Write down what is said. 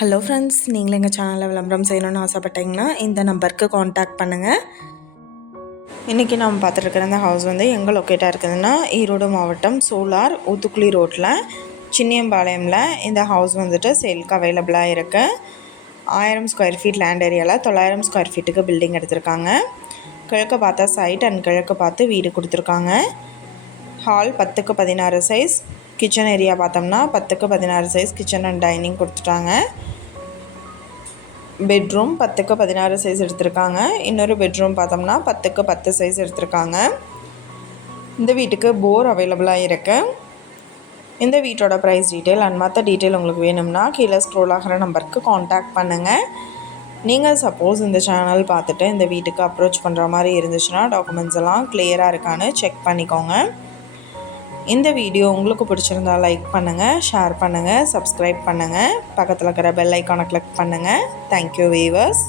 Hello friends, நீங்களும் எங்கள் சேனலில் விளம்பரம் செய்யணும்னு ஆசைப்பட்டீங்கன்னா இந்த நம்பருக்கு காண்டாக்ட் பண்ணுங்கள். இன்றைக்கி நம்ம பார்த்துருக்குற இந்த ஹவுஸ் வந்து எங்கே லொக்கேட்டாக இருக்குதுன்னா ஈரோடு மாவட்டம் சோலார் ஊத்துக்குளி ரோட்டில் சின்னியம்பாளையமில் இந்த ஹவுஸ் வந்துட்டு சேலுக்கு அவைலபிளாக இருக்குது. 1000 ஸ்கொயர் ஃபீட் லேண்ட் ஏரியாவில் 900 ஸ்கொயர் ஃபீட்டுக்கு பில்டிங் எடுத்திருக்காங்க. கிழக்கு பார்த்தா சைட் அண்ட் கிழக்கு பார்த்து வீடு கொடுத்துருக்காங்க. ஹால் 10க்கு 16 சைஸ். கிச்சன் ஏரியா பார்த்தோம்னா 10க்கு 16 சைஸ் கிச்சன் அண்ட் டைனிங் கொடுத்துட்டாங்க. பெட்ரூம் 10க்கு 16 சைஸ் எடுத்திருக்காங்க. இன்னொரு பெட்ரூம் பார்த்தோம்னா 10க்கு 10 சைஸ் எடுத்திருக்காங்க. இந்த வீட்டுக்கு போர் அவைலபிளாக இருக்குது. இந்த வீட்டோட ப்ரைஸ் டீட்டெயில் அண்ட் மற்ற டீட்டெயில் உங்களுக்கு வேணும்னா கீழே ஸ்க்ரோல் ஆகிற நம்பருக்கு காண்டாக்ட் பண்ணுங்கள். நீங்கள் சப்போஸ் இந்த சேனல் பார்த்துட்டு இந்த வீட்டுக்கு அப்ரோச் பண்ணுற மாதிரி இருந்துச்சுன்னா டாக்குமெண்ட்ஸ் எல்லாம் கிளியராக இருக்கான்னு செக் பண்ணிக்கோங்க. இந்த வீடியோ உங்களுக்கு பிடிச்சிருந்தா லைக் பண்ணுங்கள், ஷேர் பண்ணுங்கள், சப்ஸ்கிரைப் பண்ணுங்கள், பக்கத்தில் இருக்கிற பெல் ஐக்கானை கிளிக் பண்ணுங்கள். Thank you viewers.